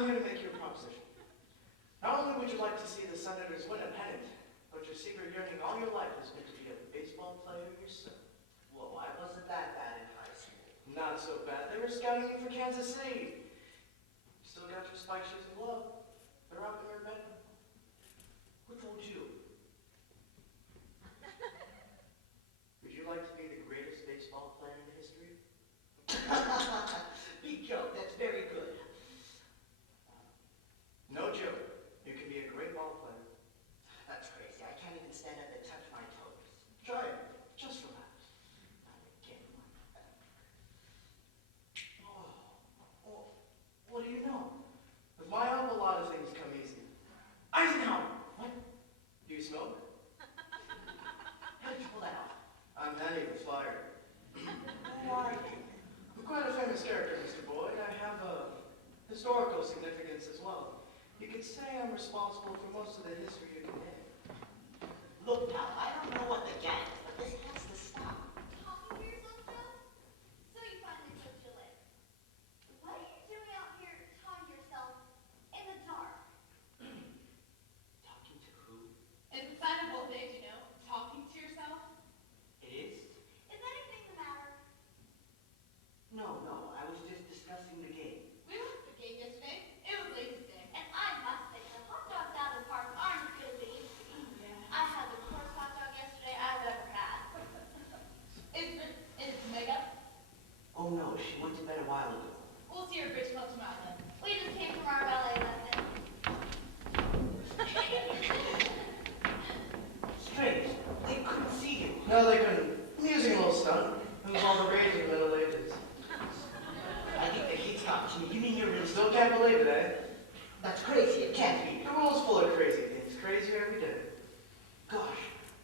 I'm here to make you a proposition. Not only would you like to see the Senators win a pennant, but your secret yearning all your life has been to be a baseball player yourself. Whoa, I wasn't that bad in high school. Not so bad. They were scouting you for Kansas City. You still got your spike shoes and glove. They're out in your bedroom. Who told you? Would you like to be the greatest baseball player in history? Big joke, that's very good. No joke. You can be a great ball player. That's crazy. I can't even stand up and touch my toes. Try it. Just relax. I can't like that. Oh, what do you know? With my help, a lot of things come easy. Eisenhower! What? Do you smoke? How did you pull that off? I'm Henry the Flyer. Who are you? I'm quite a famous character, Mr. Boyd. I have a historical significance as well. You could say I'm responsible for most of the history you can name. Look, pal, I don't know what the gang is, but this has to stop. Talking to yourself, Joe? So you finally took your list. What are you doing out here talking to yourself in the dark? Talking to who? It's a sign of old age, you know, talking to yourself. It is? Is anything the matter? No, I was just discussing the game. We went to the game yesterday. It was ladies' day. And I must say, the hot dogs out of the park aren't as good as they used to be. Yeah. I had the worst hot dog yesterday I've ever had. Is Mega? Oh no, she went to bed a while ago. We'll see her bridge club tomorrow then. We just came from our ballet lesson. Strange, they couldn't see you. No, they couldn't. Amusing little stunt. It was all the rage in the Middle Ages. I think the kids got to me. You mean you're really Still can't believe it, eh? That's crazy, it can't be. The world's full of crazy things. Crazier every day. Gosh,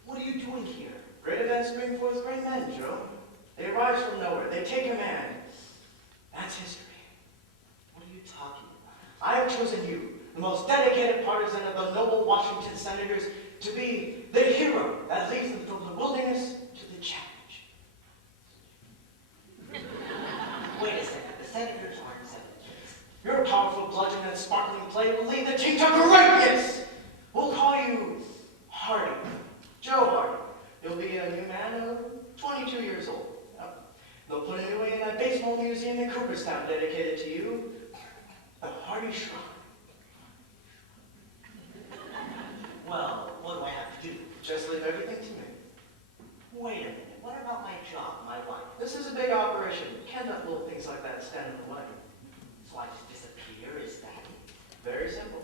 what are you doing here? Great events bring forth great men, Joe. They arise from nowhere. They take command. That's history. What are you talking about? I have chosen you, the most dedicated partisan of the noble Washington Senators, to be the hero that leads them from the wilderness to the challenge. Wait a second, the Senators aren't Senators. Your powerful bludgeon and sparkling play will lead the team to greatness. We'll call you Hardy, Joe Hardy. You'll be a new man of 22 years old. They'll put a new one in that baseball museum in Cooperstown dedicated to you, the Hardy Shrine. Well, what do I have to do? Just leave everything to me. Wait a minute, what about my job, my wife? This is a big operation. You can't let little things like that stand in the way. So I just disappear, is that it? Very simple.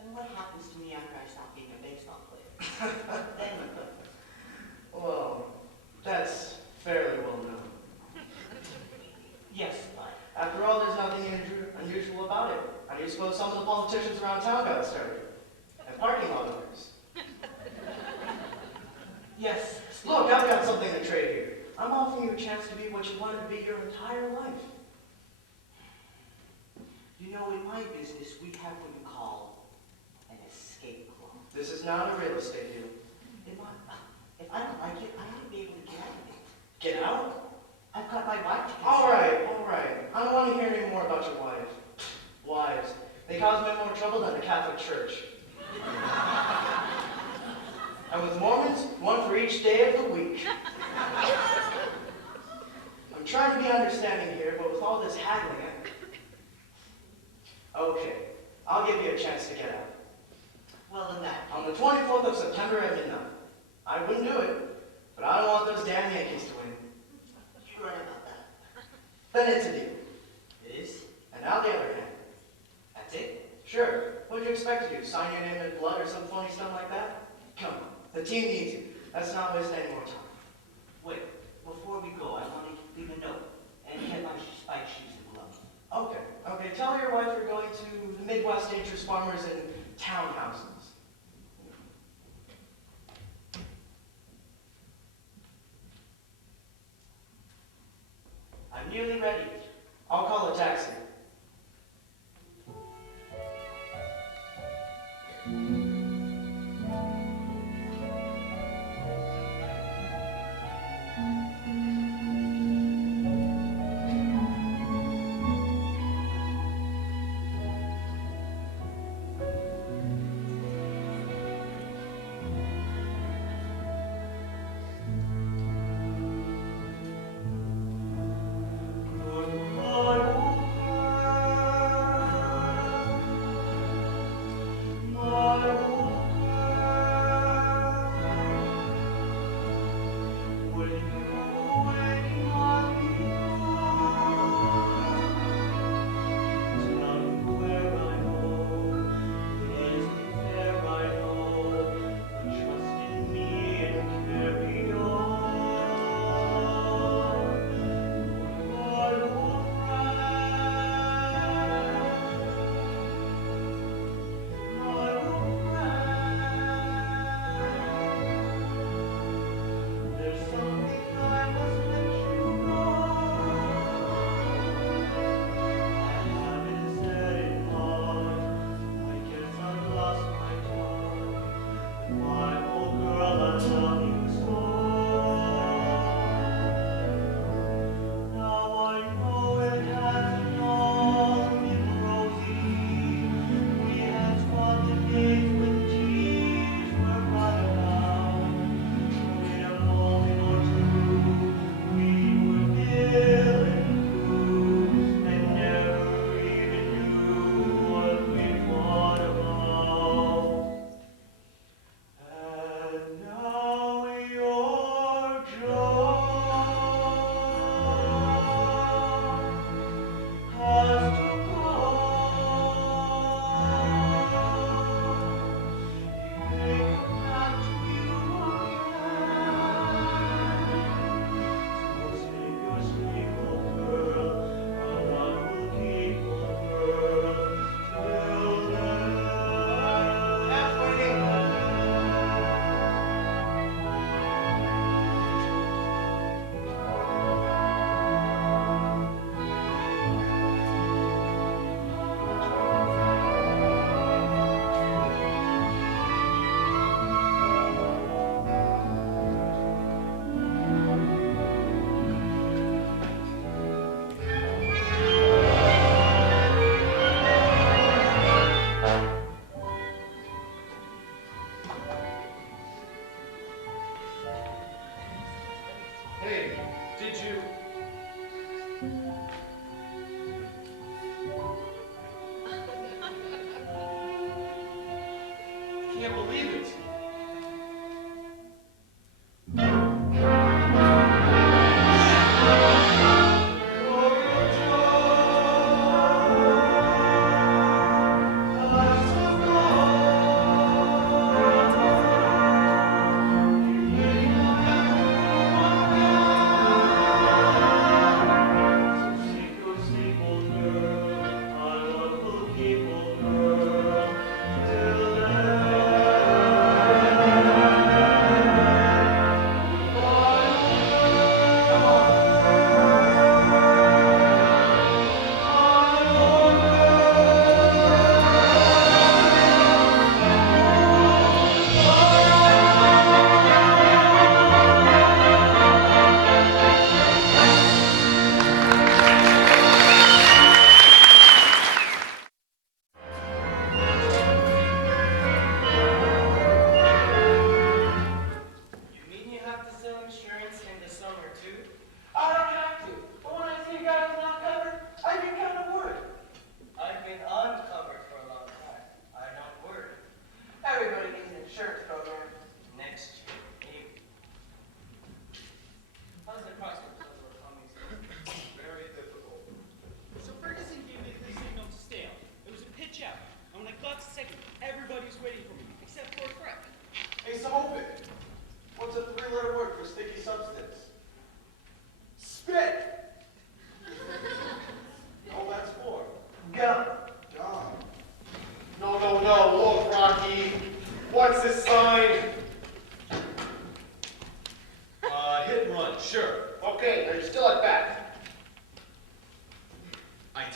And what happens to me after I stop being a baseball player? Then, Well, that's fairly well known. yes, but After all, there's nothing unusual about it. How do you suppose some of the politicians around town got started? And parking lot owners. yes. Look, I've got something to trade here. I'm offering you a chance to be what you wanted to be your entire life. You know, in my business, we have what you call an escape clause. This is not a real estate deal. If I don't like it, I ought to be able to get out of it. Get out? I've got my wife to consider. All right. I don't want to hear any more about your wife. Wives. They cause men more trouble than the Catholic Church. And with Mormons, one for each day of the week. I'm trying to be understanding here, but with all this haggling, Okay, I'll give you a chance to get out. Well, then that. On the 24th of September at midnight. I wouldn't do it, but I don't want those damn Yankees to win. You're right about that. Then it's a deal. It is? And now the other hand. That's it? Sure, what do you expect to do? Sign your name in blood or some funny stuff like that? Come on, the team needs you. Let's not waste any more time. Wait, before we go, I want to leave a note and get my spike shoes and gloves. Okay, tell your wife you're going to the Midwest Interest Farmers and Townhouses. I'm nearly ready. I'll call a taxi.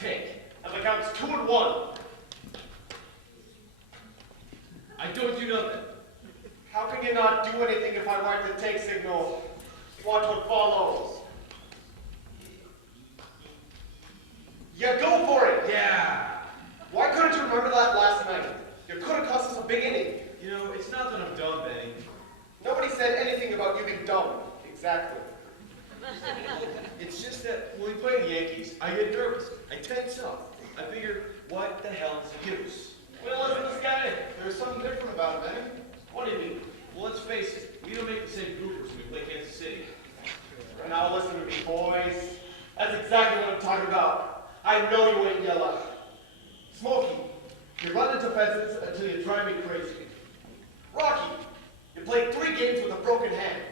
take. And the count's 2-1. I don't do nothing. How can you not do anything if I write the take signal? Watch what follows. Yeah, go for it. Yeah. Why couldn't you remember that last night? You could have cost us a big inning. You know, it's not that I'm dumb, Benny. Nobody said anything about you being dumb. Exactly. It's just that when we play the Yankees, I get nervous. I tense up. I figure, what the hell is the use? Well, listen, this guy, there's something different about him, man. What do you mean? Well, let's face it. We don't make the same bloopers when we play Kansas City. Now listen to me, boys. That's exactly what I'm talking about. I know you ain't yellow. Smokey, you run into fences until you drive me crazy. Rocky, you played 3 games with a broken hand,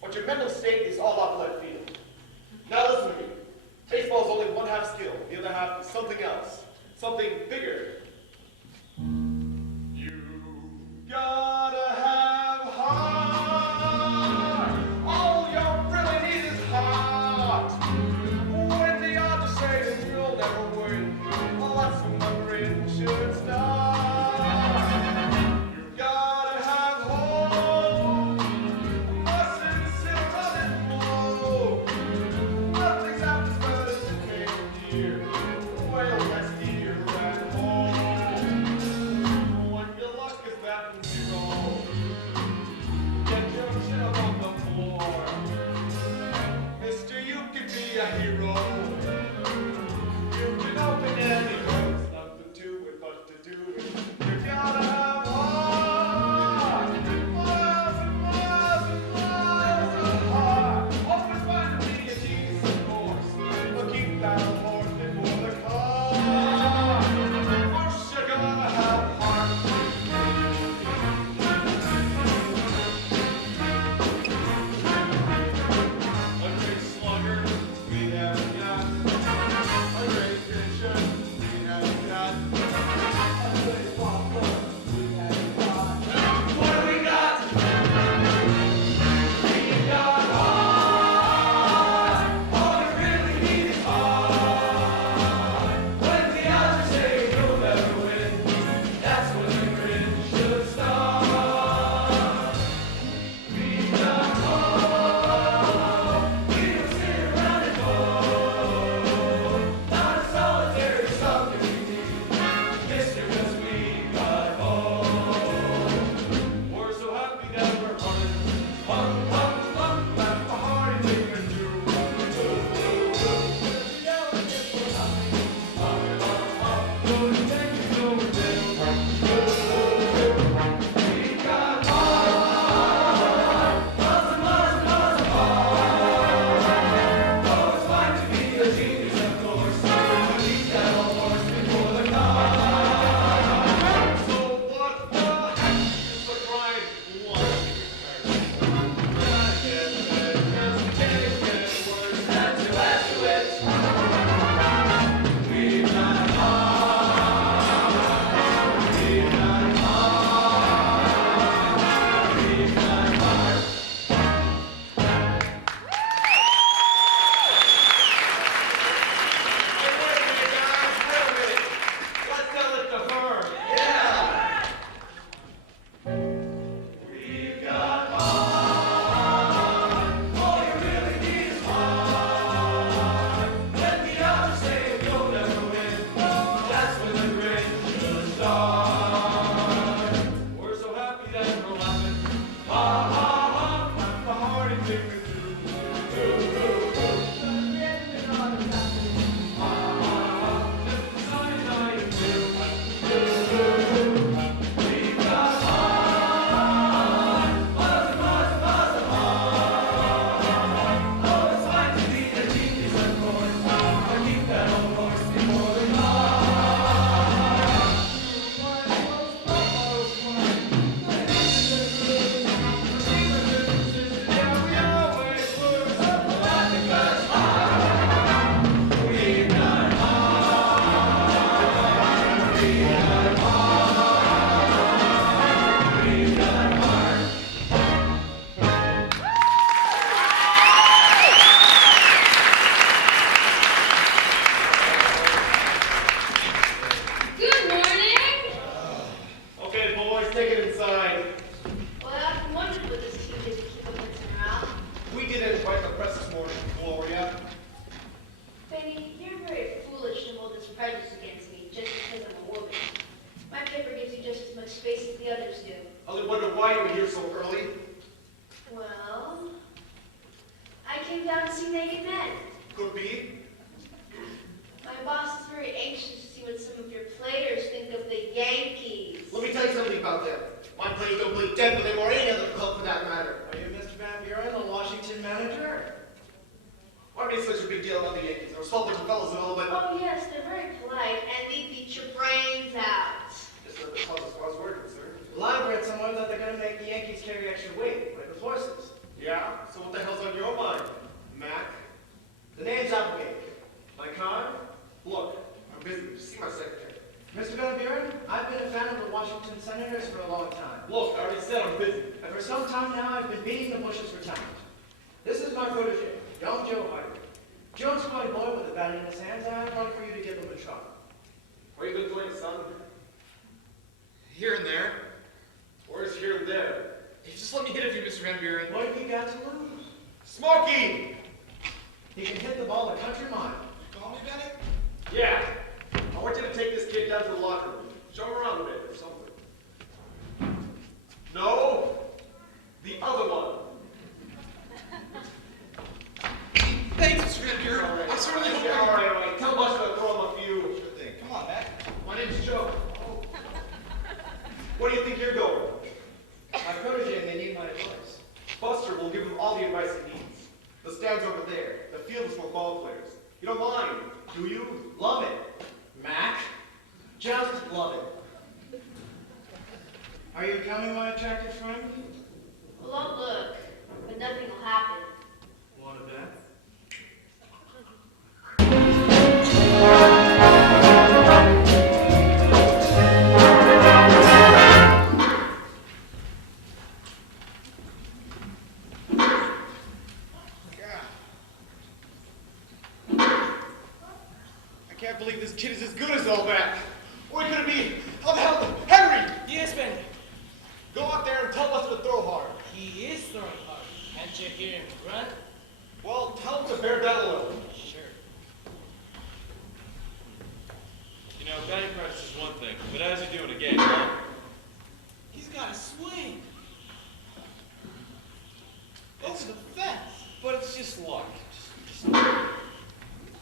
but your mental state is all off left field. Now listen to me. Baseball's only one half skill, the other half is something else. Something bigger. You gotta have heart. All you really need is heart. When the odds say that you'll never win, well, that's when the grin should start. You gotta have hope. Mustn't sit running low. Nothing's happened better than came here. Well, next year at home. When your luck is batting 0, get your chin on the floor. Mister, you can be a hero. You can open any door. There's nothing to it but to do it. You gotta have heart. Miles and miles and miles of heart. Always find to be a decent horse. But keep that horse before the car. First you gotta have heart. A great slugger, we have got. A great pitcher, we have got. A great walker, we have got. What do we got? We got heart. All we really need is heart. When the odds say you'll never win, that's when the grin should start. We got hope. We don't sit around and hope. Not a solitary something we need. Mister, 'cause we got hope. We're so happy that we're running. Hum, hum, hum, laugh a hearty thing or two. Yeah, we just we're humming. Hum, hum, hum. Don't take it so we're down. We got heart. Lots and lots and lots of heart. Oh, it's fine to be a genius, of course. But keep that old horse before the car. So what the heck is the crime? What? Gotta get better, 'cause we can't get worse. Had to add to it. We've got heart. We've got heart. We've got heart. Hey, wait a minute, guys. Wait a minute. Let's tell it to her. Yeah. We've got heart. All you really need is heart. When the odds say you'll never win, that's when the grin should start. We're so happy that we're laughing. Ha ha ha. Laugh a hearty thing or two. prejudice against me just because I'm a woman. My paper gives you just as much space as the others do. I only wonder why you were here so early. Well, I came down to see naked men. Could be. My boss is very anxious to see what some of your players think of the Yankees. Let me tell you something about them. My players don't play dead with them or any other club for that matter. Are you Mr. Van Buren, the Washington manager? Why make such a big deal about the Yankees? They're solid-looking fellows and all, but... Oh yes, they're very polite and they beat your brains out. Just let the club as far as we're concerned. Well, I've read somewhere that they're going to make the Yankees carry extra weight, like the horses. Yeah? So what the hell's on your mind, Mac? The name's obligated. My card? Look, I'm busy. See my secretary. Mr. Van Buren, I've been a fan of the Washington Senators for a long time. Look, I already said I'm busy. And for some time now, I've been beating the bushes for talent. This is my protege, young Joe Hardy. Joe's my boy with a bat in his hands, and I'd like for you to give him a try. What have you been doing, son? Here and there. Where's here and there? Hey, just let me hit it for you, Mr. Van Buren. What have you got to lose? Smokey! He can hit the ball a country mile. Call me, Bennett? Yeah. I want you to take this kid down to the locker room. Show him around a bit or something. No. The other one. Thanks, Mr. Van Buren. All right. I certainly hope Yeah, all right. Tell Buster to throw him a few. Sure thing. Come on, Mac. My name's Joe. Where do you think you're going? My protege may need my advice. Buster will give him all the advice he needs. The stands over there. The field is for ball players. You don't mind, do you? Love it. Mac, just love it. Are you coming, my attractive friend? Well, I'll look, but nothing will happen. Want a bet? I can't believe this kid is as good as all that. Or could it be? How the hell? Henry! Yes, Ben. Go out there and tell Buster to throw hard. He is throwing hard. Can't you hear him grunt? Well, tell him to bear down a little. Sure. You know, batting practice is one thing, but as you do in a game, well, He's got a swing. Over the fence. but it's just luck.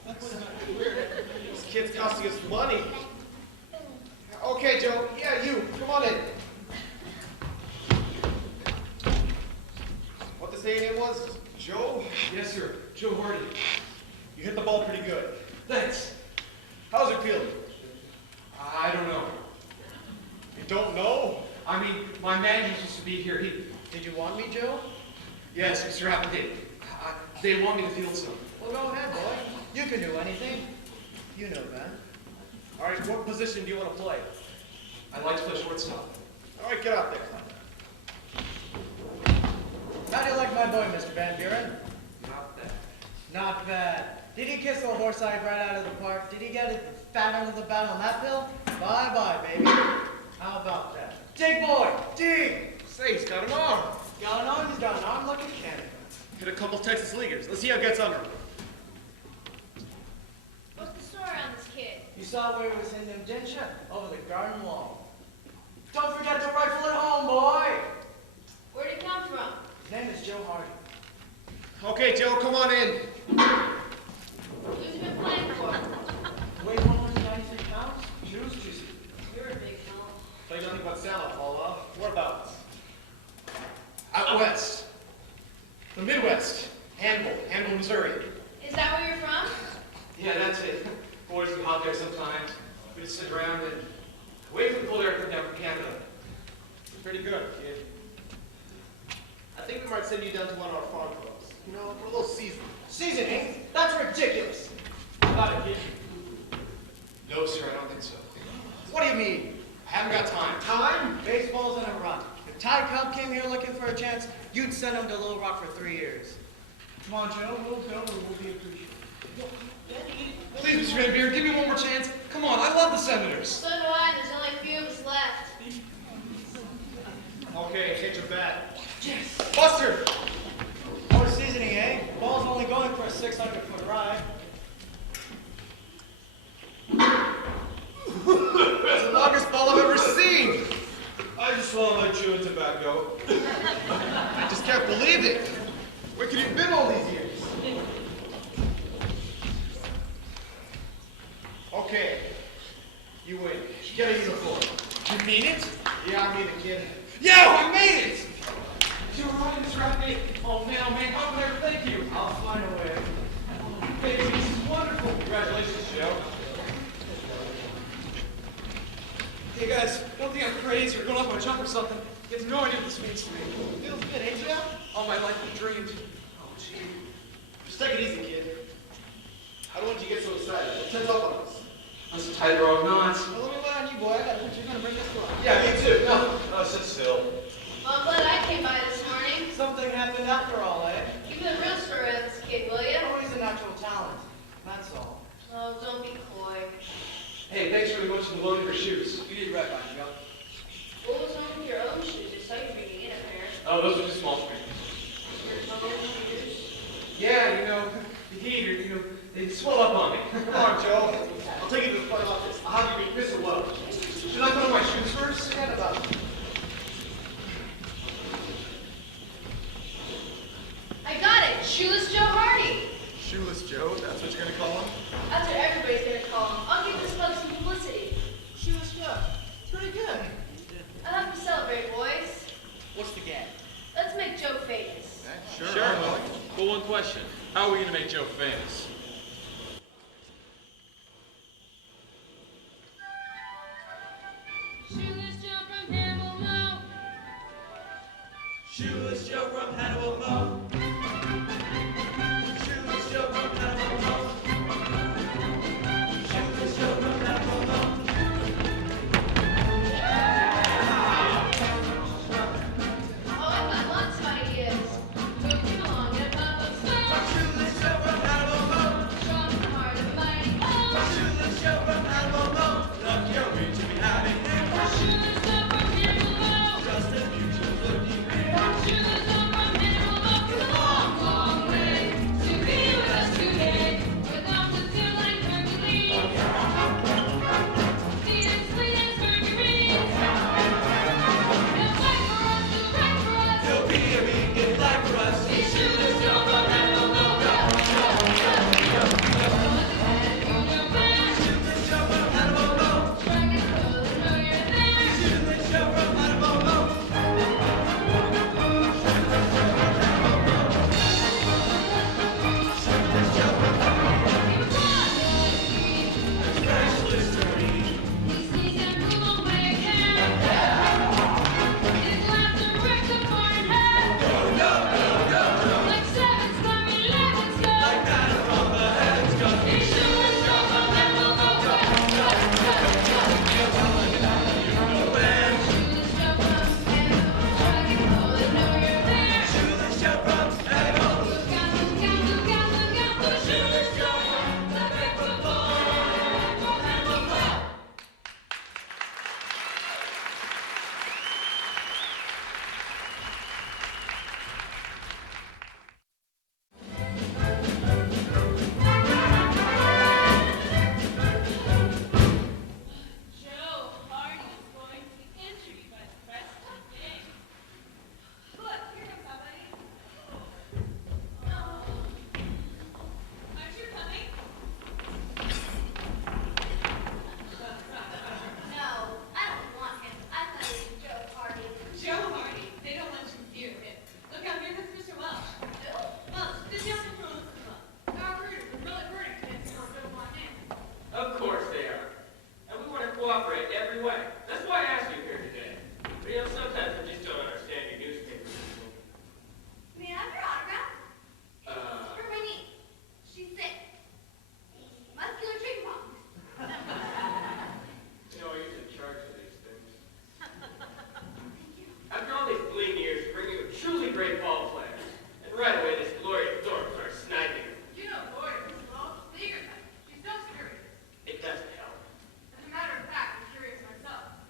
This kid's costing us money. Okay, Joe. Yeah, you. Come on in. What the saying it was? Joe? Yes, sir. Joe Hardy. You hit the ball pretty good. Thanks. How's it feeling? I don't know. You don't know? I mean, my manager used to be here. Did you want me, Joe? Yes, Mr. Apple did. They want me to field some. Well, go ahead, boy. You can do anything. You know that. All right, what position do you want to play? I like to play shortstop. All right, get out there. How do you like my boy, Mr. Van Buren? Not that. Not bad. Did he kiss the horse eye right out of the park? Did he get it fat under the bat on that pill? Bye-bye, baby. How about that? Dig, boy! Dig! Say, he's got an arm. Got an arm, he's got an arm. Look at Canada. Hit a couple Texas leaguers. Let's see how it gets under him. What's the story on this kid? You saw where he was hitting him, didn't you? Over the garden wall. Don't forget to rifle at home, boy! Where'd he come from? His name is Joe Hardy. Okay, Joe, come on in. Who's he been playing for? Weight 193 pounds, shoes juicy. You're a big help. Play nothing but salad, Lola. Whereabouts? Out west. The Midwest. Hannibal, Missouri. Is that where you're from? Yeah, that's it. Boys get hot there sometimes. We just sit around and wait for the cold air to come down from Canada. Pretty good, kid. I think we might send you down to one of our farm clubs. You know, for a little season. Seasoning? That's ridiculous. Got it, kid. No, sir, I don't think so. What do you mean? I haven't got time. Time? Baseball's in a rut. If Ty Cobb came here looking for a chance, you'd send him to Little Rock for 3 years. Come on, Joe. We'll go and we'll be appreciative. Please, Mr. Van Buren, give me one more chance. Come on, I love the Senators. So do I, and there's only a few of us left. Okay, hit your bat. Yes! Buster! More seasoning, eh? Ball's only going for a 600-foot ride. swallow my chewing tobacco. I just can't believe it. Where could you have been all these years? Okay. You win. Get a uniform. You mean it? Yeah, I mean it, kid. Yeah, we made it! You're right, Mr. Raffy. Oh man, how can I ever thank you? I'll find a way. Oh, baby, this is wonderful. Congratulations, Joe. Hey guys, don't think I'm crazy or going off on a jump or something. You have no idea what this means to me. Feels good, ain't ya? All my life I've dreamed. Oh, gee. Just take it easy, kid. I don't want you to get so excited. Don't tense up on us. Let's tie the rope knots. Well, let me lie on you, boy. I got you're gonna bring this to life. Yeah, me too. No, sit still. Well, I'm glad I came by this morning. Something happened after all, eh? Give me the real story of this kid, will you? Always a natural talent. That's all. Oh, don't be coy. Hey, thanks very much for the loan of your shoes. You did right by me, Joe. What was wrong with your own shoes? I saw you bringing in a pair. Oh, those are just small screens. Your own shoes? Yeah, the heat, they swell up on me. Come on, Joe. I'll take you to the front office. I'll have you meet Mr. Lola. Should I put on my shoes first? Forget about it. I got it! Shoeless Joe Hardy! Shoeless Joe, that's what you're gonna call him? That's what everybody's gonna call him. I'll give this bug some publicity. Shoeless Joe. Pretty good. I'll have to celebrate, boys. What's the gag? Let's make Joe famous. Sure. Well, one question. How are we going to make Joe famous? Shoeless Joe from Hannibal Mo. Shoeless Joe from Hannibal Mo. Shoeless Joe from Hannibal Mo. Shoeless Joe from Hannibal Mo. Oh, I've got lots of ideas. Moving along in a puff of smoke. Shoeless Joe from Hannibal Mo. Strong heart of mighty oak. Shoeless Joe from Hannibal Mo. Lucky are we to be having him. Shoeless Joe from Hannibal Mo. Just as beautiful looking real. Shoeless Joe from Hannibal Mo. It's a long, long way to be with us today. Without the two like Hercules. Sweet and sweet as Mercury. He'll fight for us, he'll fight for us. He'll be a beacon light for us. He's Shoeless Joe from Hannibal Mo. Shoeless Joe from Hannibal Mo. Shoeless Joe from Hannibal Mo. Shoeless Joe from Hannibal Mo. Fresh Listerine. Like that from the heads go. He's Shoeless Joe from Hannibal Mo. Shoeless Joe from Hannibal Mo. Shoeless Joe from the Hannibal Mo. Joe Hardy is going to be interviewed by the president today. Look, here comes somebody. Oh. Aren't you coming? No, I don't want him. I thought it was Joe Hardy. Joe Hardy. They don't let you near him. Look, I'm here with Mr. Welch. Who? Welch, this young journalist club. Our reader was really burning against your Bill Montana. Of course they are. And we want to cooperate every way. That's why I asked you here today. But sometimes I just don't understand your newspaper people. May I have your autograph? Uh, For my niece. She's sick. Muscular chicken pox. He's in charge of these things. After all these lean years, bring you a truly great ball player. And right away, this Gloria Thorpe starts sniping her. You know Gloria, Mr. Welch. Leave her. She's so serious. It doesn't help. As a matter of fact, I'm curious myself.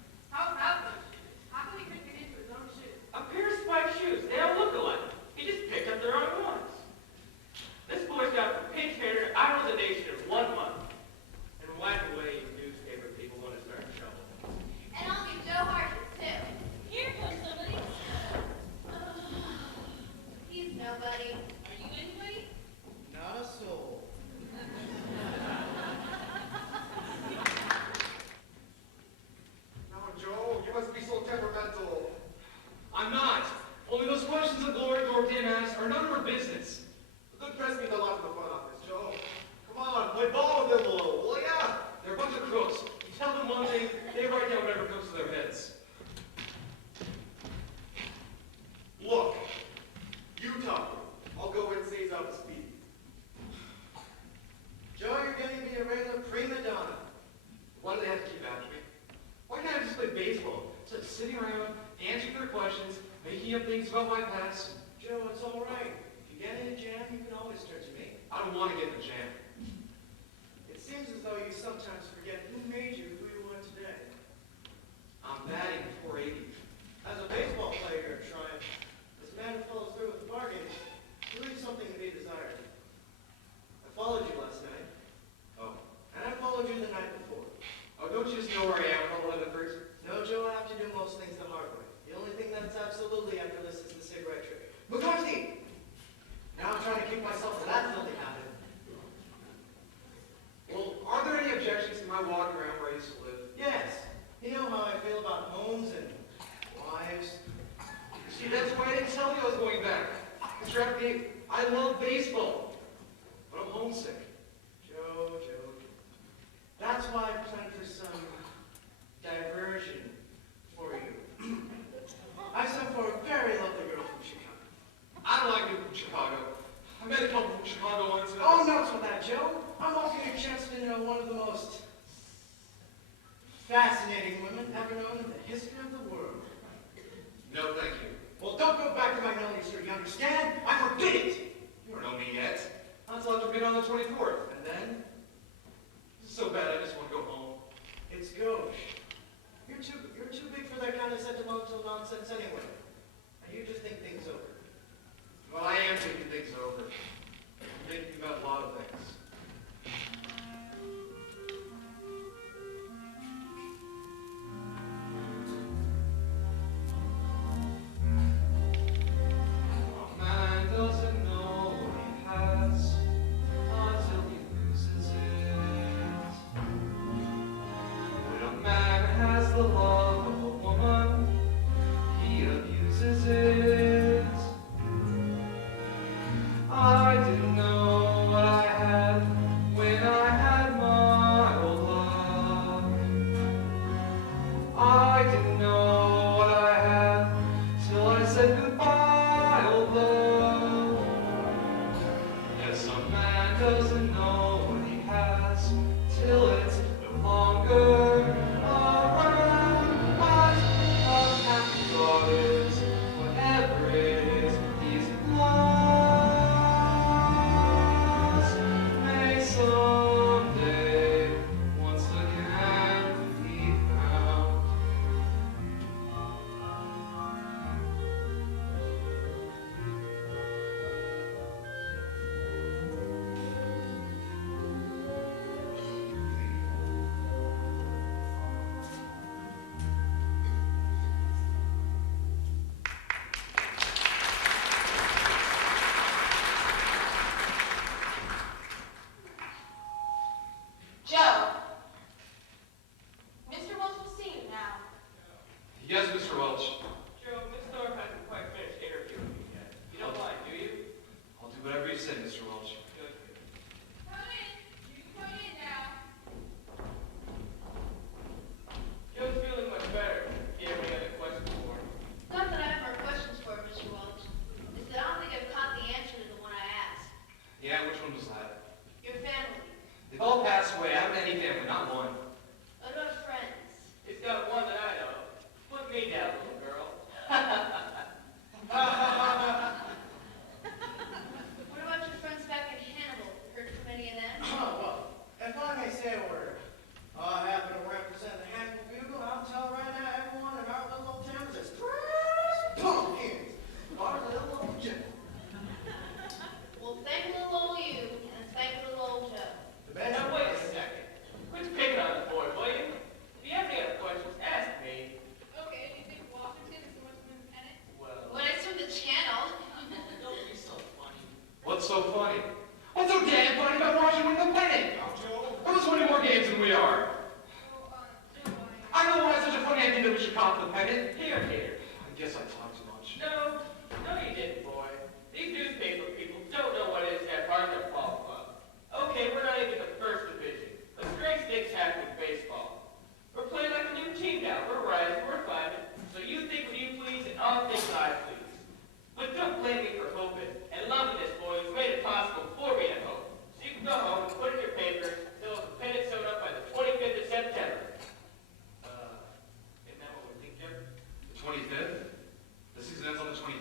me up things about my past. Joe, it's all right. If you get in a jam, you can always turn to me. I don't want to get in a jam. It seems as though you sometimes forget who made you who you are today. I'm batting 480. As a baseball player, you're a triumph. As a man who follows through with the bargain, you leave something to be desired. I followed you last night, Oh. and I followed you the night before. Oh, don't you just know where I am at 11 No, Joe, I have to do most things the hard way. The only thing that's absolutely effortless is the cigarette trick. McCarthy! Now I'm trying to kick myself to that filthy habit. Well, are there any objections to my walking around where I used to live? Yes, you know how I feel about homes and wives. See, that's why I didn't tell you I was going back. I love baseball, but I'm homesick. Joe. That's why I planned for some diversion for you. I sent for a very lovely girl from Chicago. I don't like people from Chicago. I met a couple from Chicago once. Oh, nuts with that, Joe. I'm offering you a chance to know one of the most fascinating women ever known in the history of the world. No, thank you. Well, don't go back to Magnolia Street, you understand? I forbid it! You don't know me yet. I'd love to meet on the 24th. And then, This is so bad, I just want to go home. it's gauche. You're too big for that kind of sentimental nonsense anyway. And you just think things over. Well, I am thinking things over. I'm thinking about a lot of things. A man doesn't know what he has until he loses it. When a man has the love of a woman, he abuses it. I didn't know what I had when I had my old love. I didn't know what I had till I said goodbye, old love. Yes, a man doesn't know what he has till it's no longer around. But a happy thought is whatever it is he's lost may someday once again be found. Joe. Mr. Welch will see you now. Yes, Mr. Welch. Joe, Miss Thorpe hasn't quite finished interviewing me yet. You don't mind, do you? I'll do whatever you say, Mr. Welch. Good. Come in. You can come in now. Joe's feeling much better. Do you have any other questions for him? Not that I have more questions for Mr. Welch. It's that I don't think I've caught the answer to the one I asked. Yeah, which one was that? Your family. They've all passed away. I haven't any family, not one. What about friends? He's got one that I know. Put me down, little girl. What about your friends back in Hannibal? Heard from any of them? Oh, well, if I may say a word, I happen to represent the Hannibal Bugle, and I'll tell right now everyone in our little old town is as trash pumpkins. Our little old Joe. Well, thank little old you, and thank little old Joe. The best Now wait a second. Quit picking on the boy, will you? If you have any other questions, ask me. Okay, do you think Washington is the one to win the pennant? Well, When I swim the channel. don't be so funny. What's so funny? What's so damn funny about Washington winning the pennant? Who's winning more games than we are? So, Joe, I don't know why it's such a funny idea that we should cop the pennant. Here, here. I guess I talk too much. No, you didn't, boy. These newspaper people don't know what it is to have heart in their ball club. Okay, we're not even the first division. But straight stakes happen with baseball. We're playing like a new team now. We're rising, we're climbing. So you think what you please, and I'll think what I please. But don't blame me for hoping and loving this boy who's made it possible for me to hope. So you can go home and put in your papers until the pennant sewed up by the 25th of September. Isn't that what we think, Jeff? The 25th? The season ends on the 25th?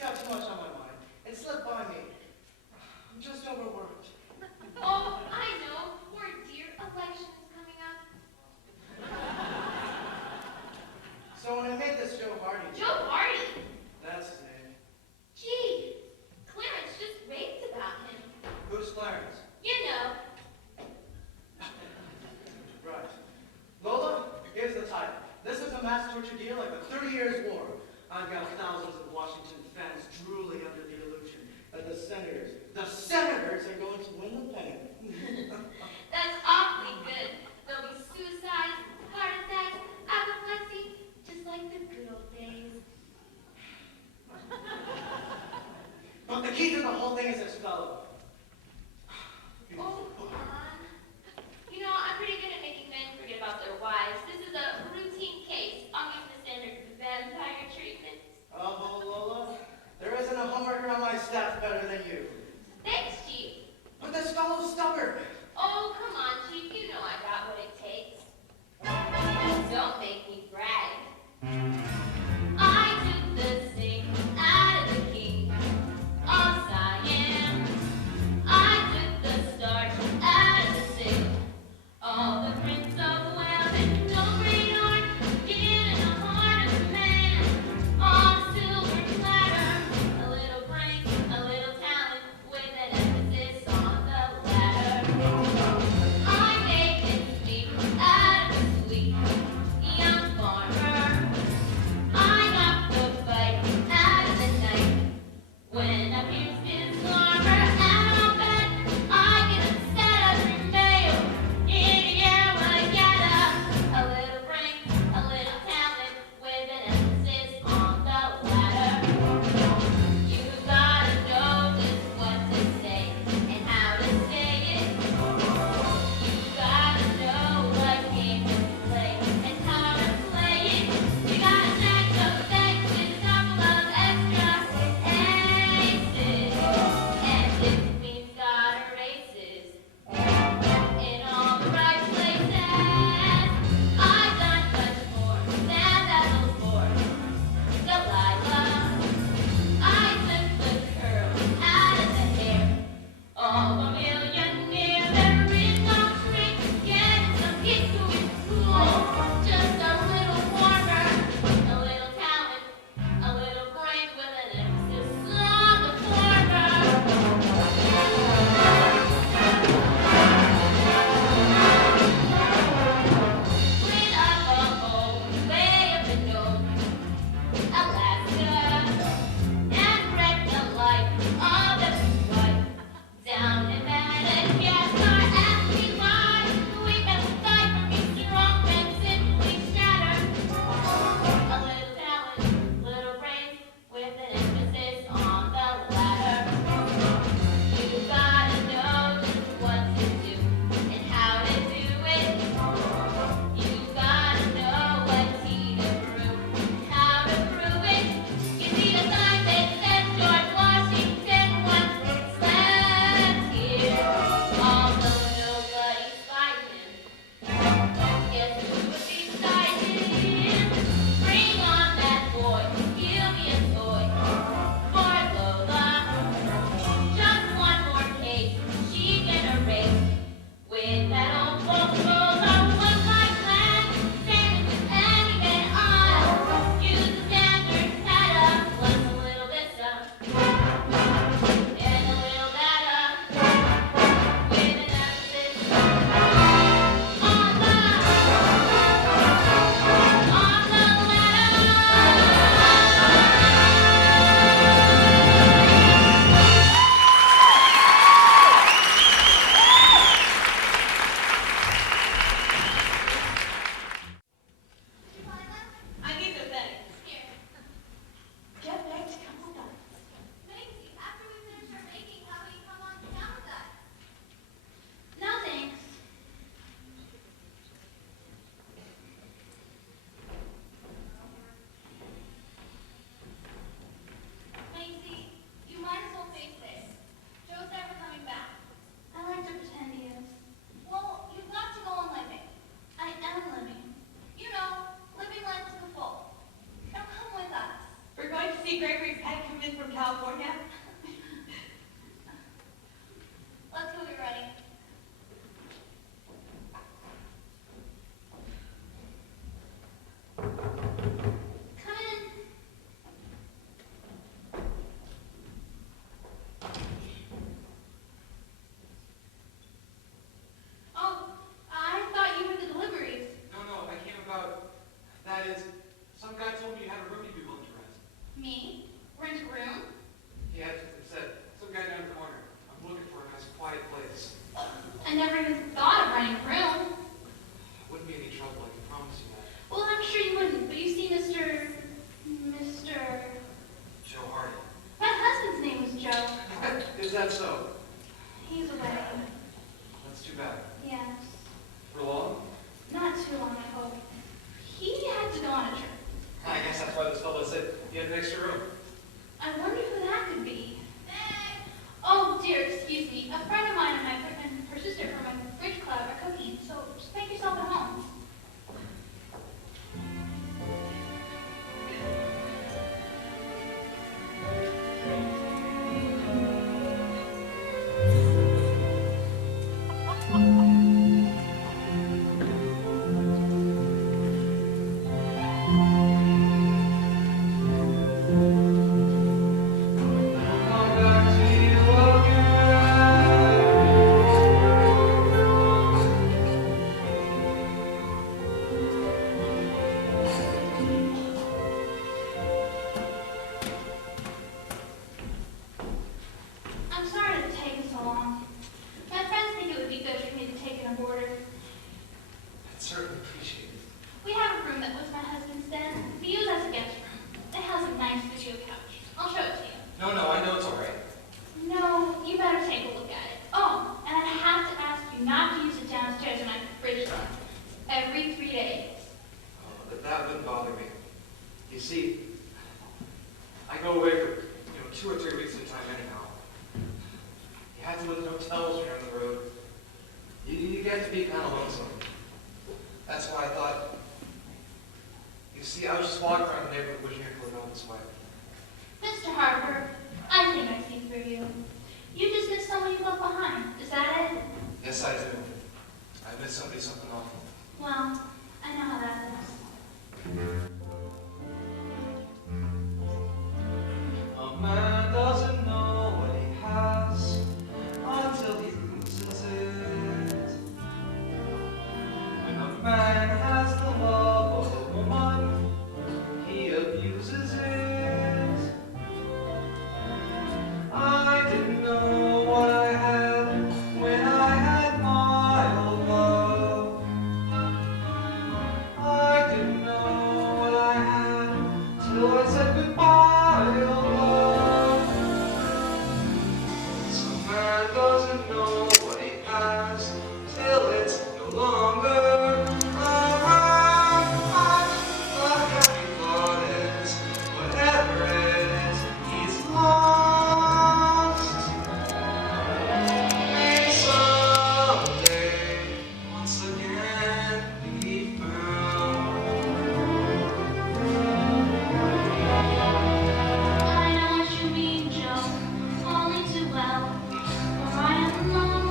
just got too much on my mind. It slipped by me. I'm just overworked. Oh, I know. Poor dear, election is coming up. So when I met this Joe Hardy, Joe Hardy? that's his name. Gee, Clarence just raved about him. Who's Clarence? You know. Right. Lola, here's the title. This is a mass torture deal like the 30 Years' War. I've got thousands of Washington fans drooling under the illusion that the senators are going to win the pennant. That's awfully good. There'll be suicides, heart attacks, apoplexy, just like the good old days. But the key to the whole thing is this fellow. Oh, come on. You know, I'm pretty good at making men forget about their wives. This is a routine case. I'll give the standard vampire treatment. Oh, Lola, there isn't a homewrecker on my staff better than you. Thanks, Chief. But this fellow's stubborn. Oh, come on, Chief. You know I got what it takes. Don't make me brag. I took the sting out of the king of Siam. I took the starch out of the sick. All the prince of Wales and no great art, given the heart of a man. On a silver platter, a little brain, a little talent, with an emphasis on the latter. I make it speak out of the sweet young Is that so? He's away. That's too bad. Yes. For long? Not too long, I hope. He had to go on a trip. I guess that's why this fellow said he had an extra room. I wonder who that could be. Oh dear, excuse me. A friend of mine and her sister from my bridge club are cooking, so just make yourself at home. Come back to you again. I'm sorry it's taken so long. My friends think it would be good for me to take in a boarder. I'd certainly appreciate it. We have a room that was my husband's den. We use as a guest room. It has a nice studio couch. I'll show it to you. No, I know it's all right. No, you better take a look at it. Oh, and I have to ask you not to use it downstairs when I fridge run. Every 3 days. That wouldn't bother me. You see, I go away for 2 or 3 weeks at a time anyhow. You have to live in hotels when you're on the road. You get to be kind of lonesome. That's why I thought. You see, I was just walking around the neighborhood wishing I could have gone this way. Mr. Harper, I think I see through you. You just miss someone you left behind. Is that it? Yes, I do. I miss somebody something awful. Well, I know how that is. A man doesn't know what he has until he loses it. When a man has the love of a woman, he abuses it. I didn't know what I had when I had my old love. I didn't know what I had till I said goodbye, old love. Some man doesn't know what he has till it's no longer around. The happy thought is, whatever it is, he's lost. May someday once again be found. I know what you mean, Joe, only too well. For I am alone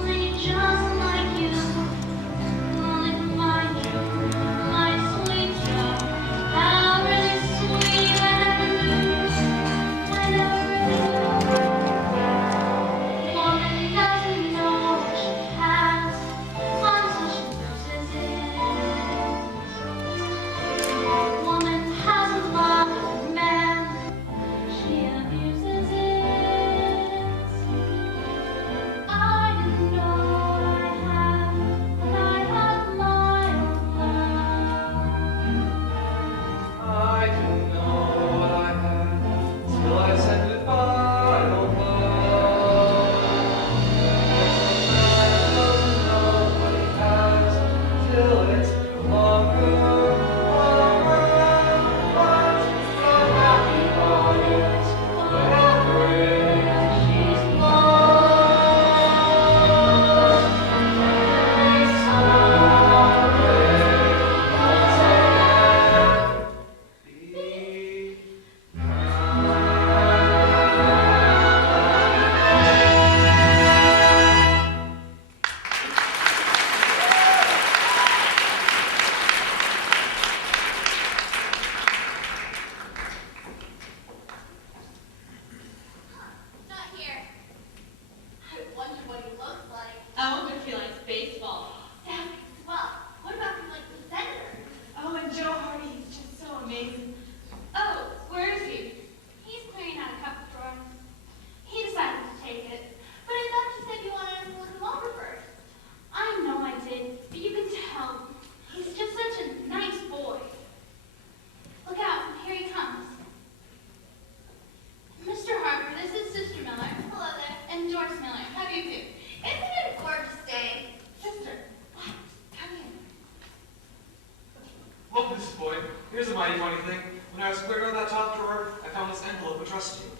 Here's a mighty funny thing. When I was clearing out that top drawer, I found this envelope addressed to you.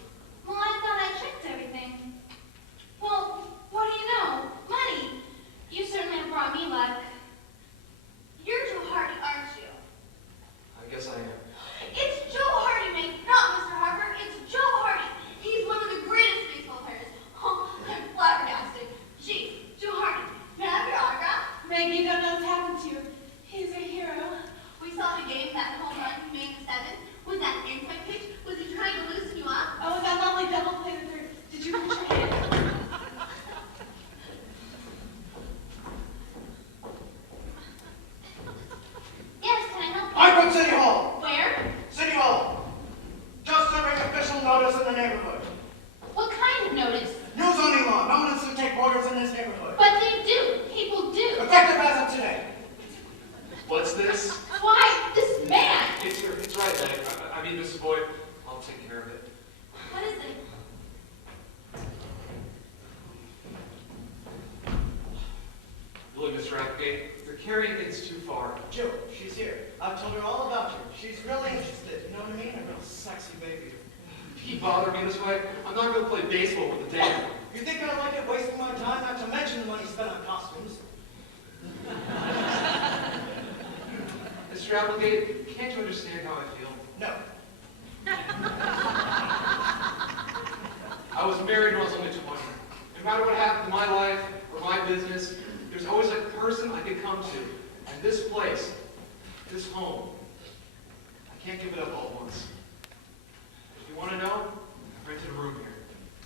Well, I thought I checked everything. Well, what do you know? Money. You certainly have brought me luck. You're Joe Hardy, aren't you? I guess I am. It's Joe Hardy, mate, not Mr. Harper. It's Joe Hardy. He's one of the greatest baseball players. Oh, I'm flabbergasted. Gee, Joe Hardy, may I have your autograph? Meg, you don't know what's happened to you. He's a hero. We saw the game, that home run he made in the seventh. Was that an inside pitch? Was he trying to loosen you up? Oh, that lovely double play the third. Did you put your hand? Yes, can I help you? I'm from City Hall. Where? City Hall. Just serving official notice in the neighborhood. What kind of notice? New zoning law. No one is to take orders in this neighborhood. But they do. People do. Effective as of today. What's this? Why, this man. It's right, Meg. I mean, Mrs. Boyd. I'll take care of it. What is it? Really, Mr. Applegate, you're carrying things too far. Joe, she's here. I've told her all about you. She's really interested. You know what I mean? A real sexy baby. If you bother me this way, I'm not going to play baseball with the damn. You think I like it wasting my time? Not to mention the money spent on costumes. Mr. Applegate, can't you understand how I feel? No. I was married when I was only 20. No matter what happened in my life or my business, there's always a person I could come to. And this place, this home, I can't give it up all at once. If you want to know, I've rented a room here.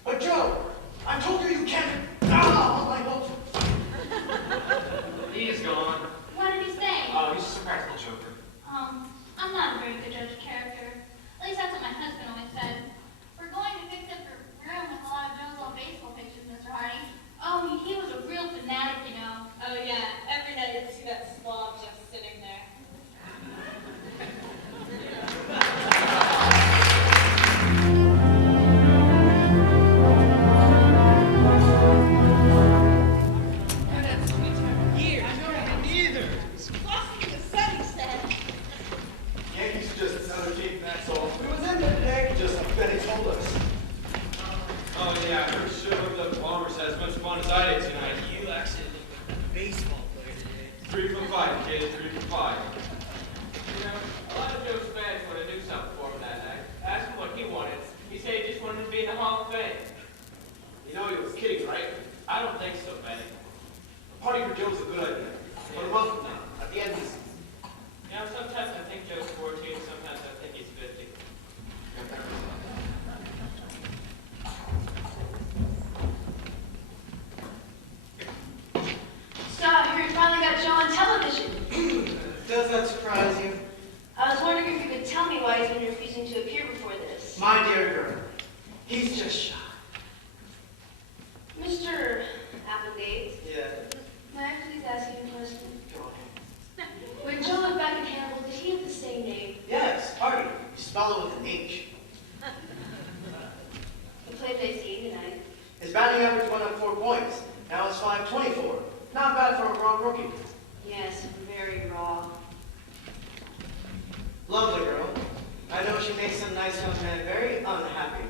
But Joe, I told you you can't. Ah, my hopes. He's gone. What did he say? He's just a practical joker. I'm not a very good judge of character. At least that's what my husband always said. We're going to fix up your room with a lot of Joe's old baseball pictures, Mr. Hardy. Oh, he was a real fanatic, you know. Oh yeah, every night you'd see that slob just sitting there. Yankees are just another team, that's all. We was in there today, just like Benny told us. Oh yeah, I for sure hope the Bombers had as much fun as I did tonight. You actually look like a baseball player today. 3 for 5, kid, 3 for 5. You know, a lot of Joe's fans would have knew something for him that night. Ask him what he wanted. He said he just wanted to be in the Hall of Fame. You know he was kidding, right? I don't think so, Benny. A party for Joe's a good idea. But a month from now, at the end of the season. You know, sometimes I think Joe's 14, sometimes I think he's 50. So I hear you finally got Joe on television. Does that surprise you? I was wondering if you could tell me why he's been refusing to appear before this. My dear girl, he's just shy. Mr. Applegate, Yeah, may I please ask you a question? go ahead. When Joe lived back in Hannibal, did he have the same name? Yes, Hardy. You spell it with an H. He played nice game tonight. His batting average went up 4 points. Now it's 524. Not bad for a raw rookie. Yes, very raw. Lovely girl. I know she makes some nice young men very unhappy.